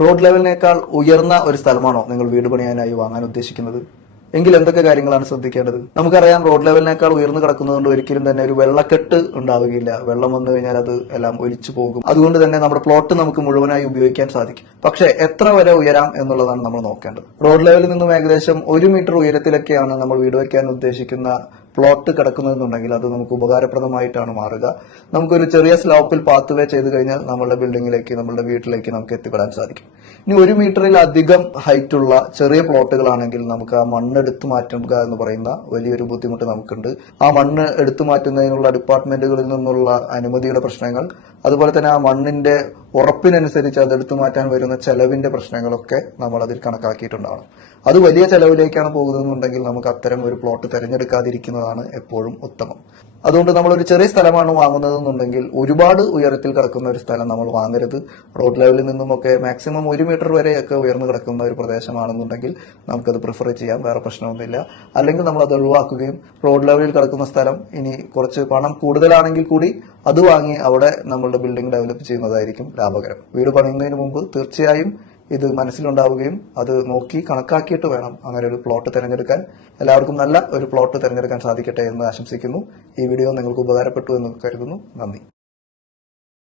Road ലെവലിനേക്കാൾ ഉയർന്ന ഒരു സ്ഥലമാണോ നിങ്ങൾ വീട് പണിയാനായി വാങ്ങാൻ ഉദ്ദേശിക്കുന്നത്? എങ്കിൽ എന്തൊക്കെ കാര്യങ്ങളാണ് ശ്രദ്ധിക്കേണ്ടത്? നമുക്കറിയാം, റോഡ് ലെവലിനേക്കാൾ ഉയർന്നു കിടക്കുന്നതുകൊണ്ട് ഒരിക്കലും തന്നെ ഒരു വെള്ളക്കെട്ട് ഉണ്ടാവുകയില്ല. വെള്ളം വന്നു കഴിഞ്ഞാൽ അത് എല്ലാം ഒലിച്ചു പോകും. അതുകൊണ്ട് തന്നെ നമ്മുടെ പ്ലോട്ട് നമുക്ക് മുഴുവനായി ഉപയോഗിക്കാൻ സാധിക്കും. പക്ഷേ എത്ര വരെ ഉയരാം എന്നുള്ളതാണ് നമ്മൾ നോക്കേണ്ടത്. റോഡ് ലെവലിൽ നിന്നും ഏകദേശം 1 മീറ്റർ ഉയരത്തിലൊക്കെയാണ് നമ്മൾ വീട് വയ്ക്കാൻ ഉദ്ദേശിക്കുന്ന പ്ലോട്ട് കിടക്കുന്നതെന്നുണ്ടെങ്കിൽ അത് നമുക്ക് ഉപകാരപ്രദമായിട്ടാണ് മാറുക. നമുക്കൊരു ചെറിയ സ്ലോപ്പിൽ പാത്ത് വേ ചെയ്ത് കഴിഞ്ഞാൽ നമ്മളുടെ ബിൽഡിങ്ങിലേക്ക്, നമ്മളുടെ വീട്ടിലേക്ക് നമുക്ക് എത്തിപ്പെടാൻ സാധിക്കും. ഇനി 1 മീറ്ററിൽ അധികം ഹൈറ്റ് ഉള്ള ചെറിയ പ്ലോട്ടുകളാണെങ്കിൽ നമുക്ക് ആ മണ്ണ് എടുത്തു മാറ്റുക എന്ന് പറയുന്ന വലിയൊരു ബുദ്ധിമുട്ട് നമുക്കുണ്ട്. ആ മണ്ണ് എടുത്തു മാറ്റുന്നതിനുള്ള ഡിപ്പാർട്ട്മെന്റുകളിൽ നിന്നുള്ള അനുമതിയുടെ പ്രശ്നങ്ങൾ, അതുപോലെ തന്നെ ആ മണ്ണിന്റെ ഉറപ്പിനനുസരിച്ച് അതെടുത്തു മാറ്റാൻ വരുന്ന ചെലവിന്റെ പ്രശ്നങ്ങളൊക്കെ നമ്മൾ അതിൽ കണക്കാക്കിയിട്ടുണ്ടാവണം. അത് വലിയ ചെലവിലേക്കാണ് പോകുന്നതെന്നുണ്ടെങ്കിൽ നമുക്ക് അത്തരം ഒരു പ്ലോട്ട് തിരഞ്ഞെടുക്കാതിരിക്കുന്നതാണ് എപ്പോഴും ഉത്തമം. അതുകൊണ്ട് നമ്മളൊരു ചെറിയ സ്ഥലമാണ് വാങ്ങുന്നതെന്നുണ്ടെങ്കിൽ ഒരുപാട് ഉയരത്തിൽ കിടക്കുന്ന ഒരു സ്ഥലം നമ്മൾ വാങ്ങരുത്. റോഡ് ലെവലിൽ നിന്നുമൊക്കെ മാക്സിമം 1 മീറ്റർ വരെയൊക്കെ ഉയർന്നു കിടക്കുന്ന ഒരു പ്രദേശമാണെന്നുണ്ടെങ്കിൽ നമുക്കത് പ്രിഫർ ചെയ്യാം, വേറെ പ്രശ്നമൊന്നുമില്ല. അല്ലെങ്കിൽ നമ്മൾ അത് ഒഴിവാക്കുകയും റോഡ് ലെവലിൽ കിടക്കുന്ന സ്ഥലം ഇനി കുറച്ച് പണം കൂടുതലാണെങ്കിൽ കൂടി അത് വാങ്ങി അവിടെ നമ്മളുടെ ബിൽഡിംഗ് ഡെവലപ്പ് ചെയ്യുന്നതായിരിക്കും ലാഭകരം. വീട് പണിയുന്നതിന് മുമ്പ് തീർച്ചയായും ഇത് മനസ്സിലുണ്ടാവുകയും അത് നോക്കി കണക്കാക്കിയിട്ട് വേണം അങ്ങനെ ഒരു പ്ലോട്ട് തിരഞ്ഞെടുക്കാൻ. എല്ലാവർക്കും നല്ല ഒരു പ്ലോട്ട് തിരഞ്ഞെടുക്കാൻ സാധിക്കട്ടെ എന്ന് ആശംസിക്കുന്നു. ഈ വീഡിയോ നിങ്ങൾക്ക് ഉപകാരപ്പെട്ടു എന്ന് കരുതുന്നു. നന്ദി.